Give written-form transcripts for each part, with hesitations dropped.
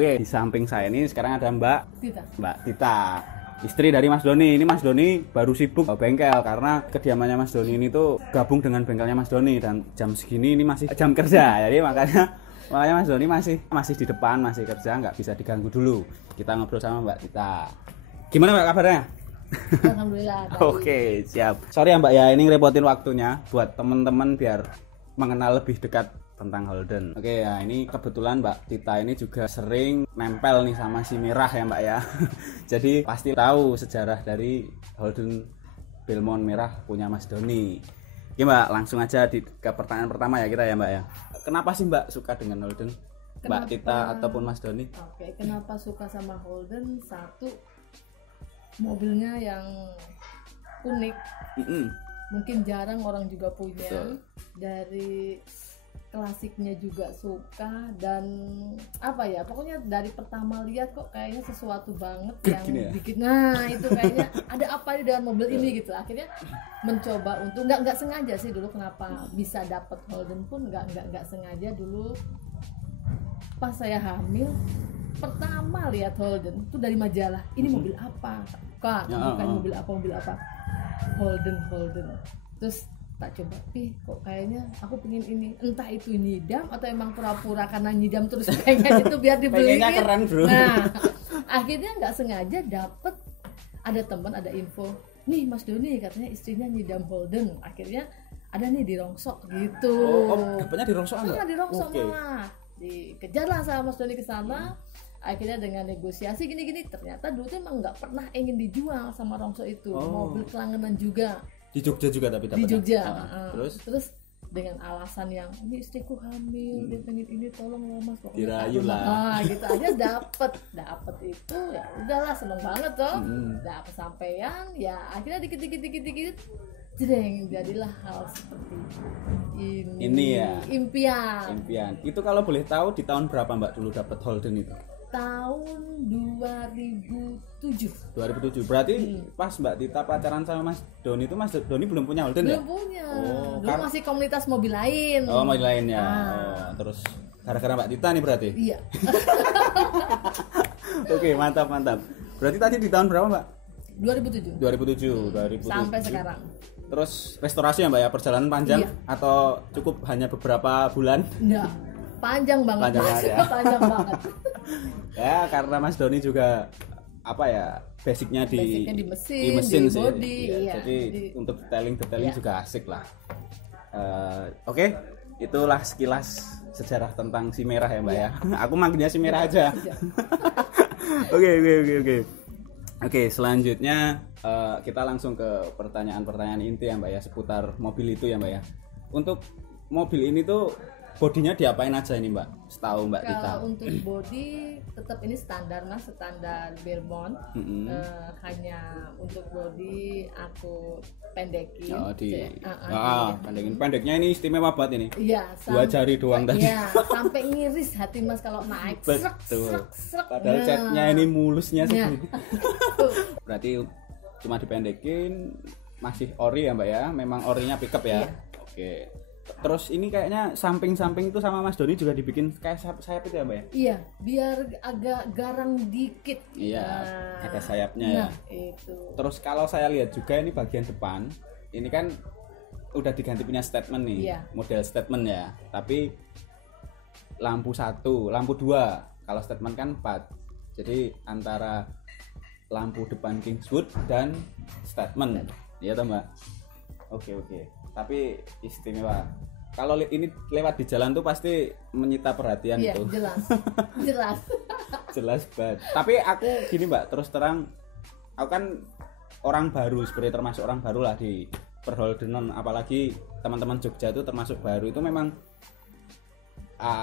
Oke, di samping saya ini sekarang ada Mbak Tita. Mbak Tita, istri dari Mas Doni. Ini Mas Doni baru sibuk bengkel karena kediamannya Mas Doni ini tuh gabung dengan bengkelnya Mas Doni dan jam segini ini masih jam kerja. Jadi makanya Mas Doni masih di depan, masih kerja, nggak bisa diganggu dulu. Kita ngobrol sama Mbak Tita. Gimana Mbak kabarnya? Alhamdulillah. Oke, siap. Sorry ya Mbak ya, ini ngerepotin waktunya buat teman-teman biar mengenal lebih dekat tentang Holden. Oke ya, ini kebetulan Mbak Tita ini juga sering nempel nih sama si Merah ya Mbak ya. Jadi pasti tahu sejarah dari Holden Belmont Merah punya Mas Doni. Oke Mbak, langsung aja ke pertanyaan pertama ya kita ya Mbak ya. Kenapa sih Mbak suka dengan Holden? Mbak Tita ataupun Mas Doni? Oke, kenapa suka sama Holden? Satu, mobilnya yang unik, mungkin jarang orang juga punya. Betul. Dari klasiknya juga suka, dan apa ya, pokoknya dari pertama lihat kok kayaknya sesuatu banget yang ya? bikin, nah itu kayaknya ada apa nih dengan mobil ini gitu. Akhirnya mencoba untuk nggak sengaja sih dulu, kenapa bisa dapet Holden pun nggak sengaja dulu. Pas saya hamil pertama lihat Holden itu dari majalah, ini mobil apa kak, bukan mobil apa, Holden. Terus tak coba, kok kayaknya aku pengen ini, entah itu nyidam atau emang pura-pura karena nyidam terus pengen itu biar dibeliin. Pengennya keren bro. Nah akhirnya nggak sengaja dapet, ada teman ada info, nih Mas Doni katanya istrinya nyidam Holden, akhirnya ada nih di Rongsok gitu. Dapetnya di Rongsok Mbak? Di Rongsok malah dikejarlah sama Mas Doni ke sana. Akhirnya dengan negosiasi gini-gini, ternyata dulu tuh emang nggak pernah ingin dijual sama Rongsok itu. Mobil kelangganan juga di Jogja juga, tapi di Jogja. Terus dengan alasan yang ini istriku hamil, dia pengen ini, tolong lah Mas, pokoknya dirayu lah. gitu aja dapet itu, ya udahlah, seneng banget toh. Dapet sampean, ya akhirnya dikit jreng, jadilah hal seperti ini ya. Impian. Itu kalau boleh tahu di tahun berapa Mbak dulu dapat Holden itu? Tahun 2007. Berarti pas Mbak Tita pacaran sama Mas Doni itu, Mas Doni belum punya Holden ya? Belum punya. Dulu masih komunitas mobil lain. Mobil lain ya. Terus gara-gara Mbak Tita nih berarti? Iya. Oke, mantap. Berarti tadi di tahun berapa Mbak? 2007. Sampai sekarang. Terus restorasi ya Mbak ya, perjalanan panjang atau cukup hanya beberapa bulan? Enggak, panjang banget. Panjang banget. Ya karena Mas Doni juga apa ya, basicnya di mesin di body, sih. Ya, jadi untuk detailing juga asik lah. Oke, itulah sekilas sejarah tentang si Merah ya Mbak ya. Aku manggilnya si Merah aja. Oke, selanjutnya kita langsung ke pertanyaan inti ya Mbak ya, seputar mobil itu ya Mbak ya. Untuk mobil ini tuh bodinya diapain aja ini Mbak, setahu Mbak Tita? Untuk body tetap ini standar Mas, standar Belmont. Hanya untuk body aku pendekin. Pendeknya ini istimewa banget ini. Iya, 2 jari doang tadi. Iya, sampai ngiris hati Mas kalau naik. Betul. Padahal catnya ini mulusnya segini. Berarti cuma dipendekin, masih ori ya Mbak ya, memang orinya pickup ya. Oke. Terus ini kayaknya samping-samping itu sama Mas Doni juga dibikin kayak sayap itu ya Mbak ya? Iya, biar agak garang dikit. Iya, ada sayapnya ya. Itu. Terus kalau saya lihat juga ini bagian depan, ini kan udah diganti punya statement nih, model statement ya. Tapi lampu 1, lampu 2, kalau statement kan 4. Jadi antara lampu depan Kingswood dan statement, iya toh Mbak? Oke. Tapi istimewa. Kalau ini lewat di jalan tuh pasti menyita perhatian itu. Jelas banget. Tapi aku gini Mbak, terus terang, aku kan orang baru, sebenarnya termasuk orang baru lah di perholdenan, apalagi teman-teman Jogja itu termasuk baru. Itu memang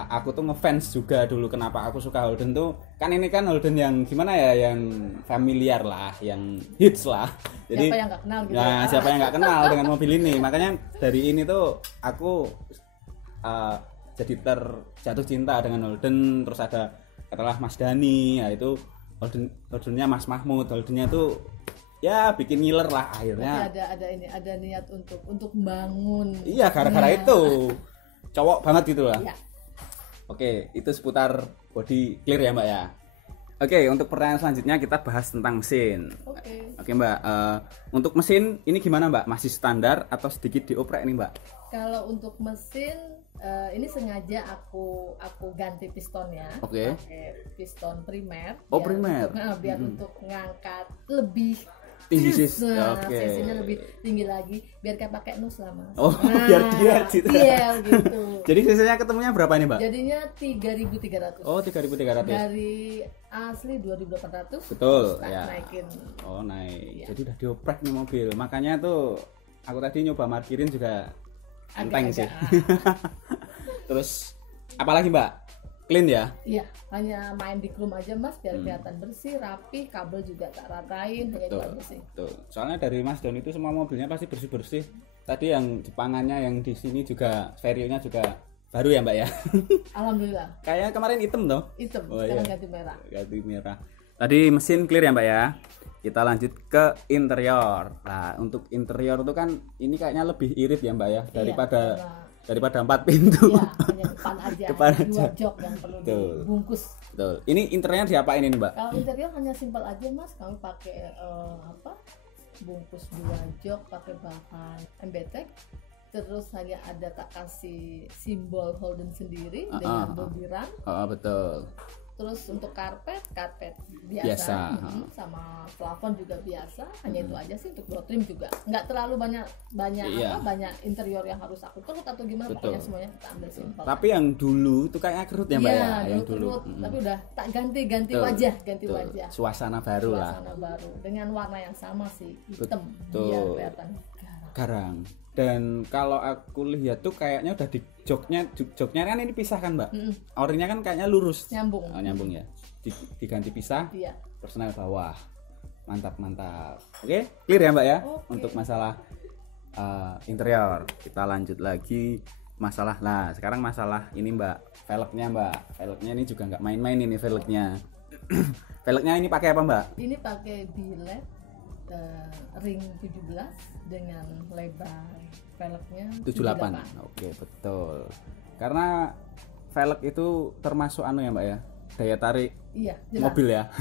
aku tuh ngefans juga dulu. Kenapa aku suka Holden tuh, kan ini kan Holden yang gimana ya, yang familiar lah, yang hits lah. Jadi siapa yang gak kenal gitu. Nah, siapa yang gak kenal dengan mobil ini. Makanya dari ini tuh aku jadi terjatuh cinta dengan Holden. Terus ada katakanlah Mas Dani, ya itu Holdennya Mas Mahmud. Holdennya tuh ya bikin ngiler lah akhirnya. Ada niat untuk membangun. Iya, gara-gara itu cowok banget gitu lah. Iya. Oke, itu seputar body clear ya Mbak ya. Oke, untuk pertanyaan selanjutnya kita bahas tentang mesin. Oke Mbak, untuk mesin ini gimana Mbak? Masih standar atau sedikit dioprek nih Mbak? Kalau untuk mesin ini sengaja aku ganti pistonnya. Oke. Pakai piston primer. Oh, primer. Biar untuk ngangkat lebih Tinggi cc-nya lebih tinggi lagi, biar kayak pakai nus lah Mas. Oh, biar dia gitu. Iya gitu. Jadi cc-nya ketemunya berapa nih Mbak? Jadinya 3.300. Oh, 3.300. Dari asli 2.800. Betul, terus ya. naikin. Oh, naik. Iya. Jadi udah dioprek nih mobil. Makanya tuh aku tadi nyoba markirin juga enteng sih. Terus apalagi Mbak? Clean ya? Iya, hanya main di chrome aja Mas, biar kelihatan bersih, rapi, kabel juga tak ratain, hanya itu aja sih. Betul. Soalnya dari Mas Don itu semua mobilnya pasti bersih-bersih. Tadi yang Jepangannya yang di sini juga Vario-nya juga baru ya Mbak ya? Alhamdulillah. Kayak kemarin hitam toh? Hitam, Oh, sekarang iya. ganti merah. Ganti merah. Tadi mesin clear ya Mbak ya? Kita lanjut ke interior. Nah, untuk interior itu kan ini kayaknya lebih irit ya Mbak ya daripada 4 pintu. Iya, hanya depan aja. Depan Dua aja. jok yang perlu Betul. dibungkus. Betul. Ini interiornya diapain ini Mbak? Kalau interior hanya simpel aja Mas, kami pakai bungkus 2 jok pakai bahan MBTEK. Terus hanya ada tak kasih simbol Holden sendiri dengan bordiran. Betul. Terus untuk karpet Biasa. sama plafon juga biasa. Hanya itu aja sih. Untuk door trim juga nggak terlalu banyak Iya. banyak interior yang harus aku kerut atau gimana. Betul. Pokoknya semuanya kita ambil simpel. Tapi yang dulu itu kayaknya kerut ya Mbak Iya, ya? Yang dulu kerut, tapi udah tak ganti Betul. wajah, Betul. wajah. Suasana baru lah. Suasana baru dengan warna yang sama sih, hitam. Betul. Biar kelihatan garang. Garang. Dan kalau aku lihat tuh kayaknya udah di joknya kan ini pisah kan Mbak? Orinya kan kayaknya lurus. Nyambung. Oh, nyambung ya. Diganti pisah. Iya. Personel bawah. Mantap. Oke, clear ya Mbak ya? Oke. Untuk masalah interior. Kita lanjut lagi masalah. Nah, sekarang masalah ini Mbak. Velgnya Mbak. Velgnya ini juga nggak main-main ini velgnya. Velgnya ini pakai apa Mbak? Ini pakai biled ring 17 dengan lebar velgnya 78. Oke, betul. Karena velg itu termasuk ya Mbak ya? Daya tarik Iya, jelas. mobil ya.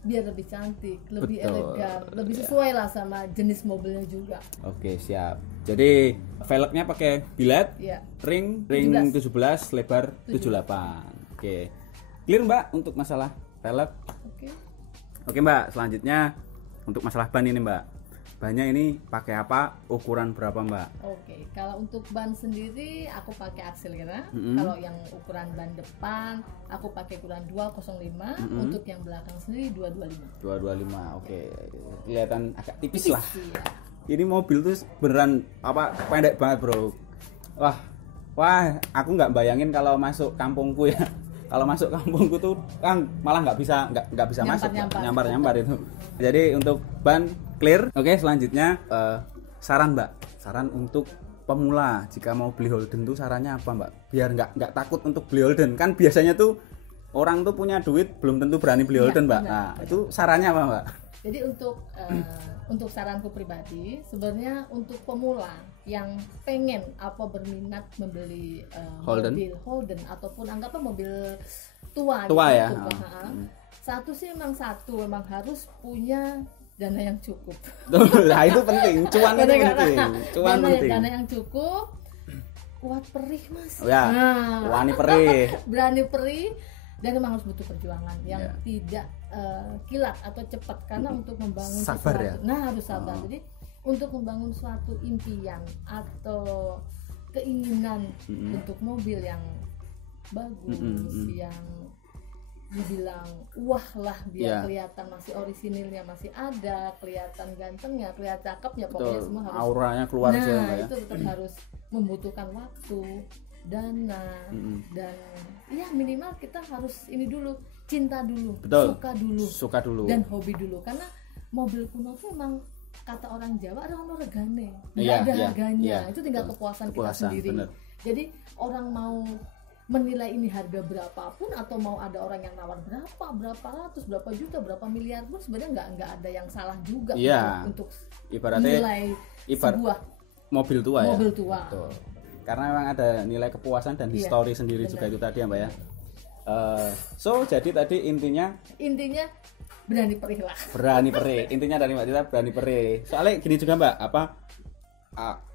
Biar lebih cantik, lebih Betul. elegan, lebih sesuai lah sama jenis mobilnya juga. Oke, siap. Jadi velgnya pakai biled Iya. ring 17. 17 lebar 78. Oke. Clear Mbak untuk masalah velg. Oke. Oke Mbak, selanjutnya untuk masalah ban ini Mbak. Bannya ini pakai apa? Ukuran berapa Mbak? Oke, kalau untuk ban sendiri aku pakai Axelera. Kalau yang ukuran ban depan aku pakai ukuran 205. Untuk yang belakang sendiri 225. 225. Oke. Kelihatan agak tipis lah. Iya. Ini mobil tuh beneran pendek banget bro. Wah, aku nggak bayangin kalau masuk kampungku ya. Kalau masuk kampungku tuh kan malah nggak bisa masuk, nyambar itu. Jadi untuk ban clear. Oke, selanjutnya saran Mbak, saran untuk pemula jika mau beli Holden tuh sarannya apa Mbak? Biar nggak takut untuk beli Holden. Kan biasanya tuh orang tuh punya duit belum tentu berani beli Holden Mbak. Nah, itu sarannya apa Mbak? Jadi untuk saranku pribadi, sebenarnya untuk pemula yang pengen berminat membeli mobil Holden ataupun anggaplah mobil tua gitu, ya. Satu harus punya dana yang cukup. Nah, itu penting. Cuan itu penting. Dana yang cukup, kuat perih Mas. Ya, wani perih. Berani perih. Dan memang harus butuh perjuangan yang tidak kilat atau cepat karena untuk membangun sabar sesuatu, ya? harus sabar. Jadi untuk membangun suatu impian atau keinginan untuk mobil yang bagus, yang dibilang wah lah biar kelihatan masih orisinilnya masih ada, kelihatan gantengnya, kelihatan cakepnya, pokoknya semua harus auranya keluar aja ya. Itu tetap harus membutuhkan waktu, dana, dan ya minimal kita harus ini dulu, cinta dulu, suka dulu dan hobi dulu. Karena mobil kuno tuh emang kata orang Jawa ada honor regane, nggak ada harganya. Itu tinggal kepuasan kita sendiri. Bener. Jadi orang mau menilai ini harga berapapun atau mau ada orang yang nawar berapa ratus, berapa juta, berapa miliar pun sebenarnya nggak ada yang salah juga untuk ibaratnya nilai sebuah mobil tua. Betul. karena memang ada nilai kepuasan dan Iya, histori sendiri benar. juga itu tadi ya Mbak ya. So jadi tadi intinya berani perih lah. berani perih, intinya dari Mbak Tita berani perih. Soalnya gini juga Mbak,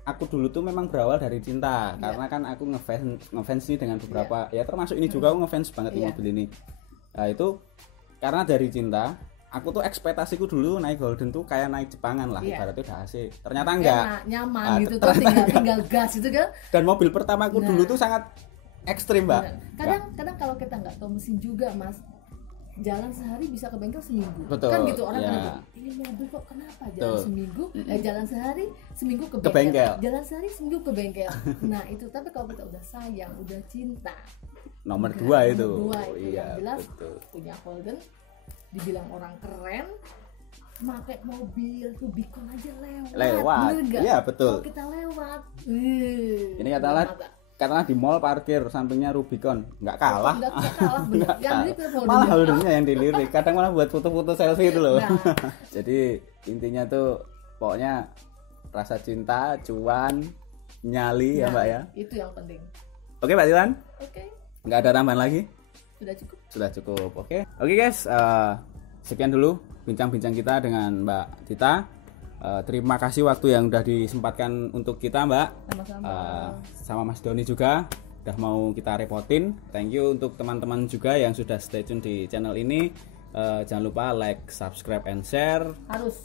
aku dulu tuh memang berawal dari cinta, karena kan aku ngefans nih dengan beberapa ya termasuk ini juga aku ngefans banget di mobil ini. Nah itu karena dari cinta, aku tuh ekspektasiku dulu naik Holden tuh kayak naik Jepangan lah, ibaratnya udah AC. Ternyata enggak. Enak, nyaman gitu tuh, tinggal gas gitu kan. Dan mobil pertama aku dulu tuh sangat ekstrim Mbak. Kadang kalau kita nggak tahu mesin juga Mas, jalan sehari bisa ke bengkel seminggu. Betul, Kan gitu orang ya. kan gitu, ini mobil kok kenapa jalan Betul. seminggu, jalan sehari seminggu ke Ke bengkel. bengkel. Jalan sehari seminggu ke bengkel. Nah itu, tapi kalau kita udah sayang, udah cinta, Nomor Enggak, 2 itu. nomor 2 itu Iya, yang jelas betul. punya Holden, dibilang orang keren, pakai mobil Rubicon aja Lewat. bener nggak? Iya, betul. Kalau kita lewat, Ini katakanlah karena di mall parkir sampingnya Rubicon, nggak kalah. nggak kalah bener. Nggak Yang kalah. ini tuh Holden. Malah Holdennya yang dilirik. Kadang malah buat foto-foto selfie itu loh. Nah. Jadi intinya tuh pokoknya rasa cinta, cuan, nyali ya Nah, Mbak ya. itu yang penting. Oke Mbak Titan, Oke, nggak ada tambahan lagi? sudah cukup. Sudah cukup. Oke guys, sekian dulu bincang-bincang kita dengan Mbak Tita. Terima kasih waktu yang udah disempatkan untuk kita Mbak. Sama-sama. Sama Mas Doni juga udah mau kita repotin. Thank you untuk teman-teman juga yang sudah stay tune di channel ini. Jangan lupa like, subscribe, and share. Harus.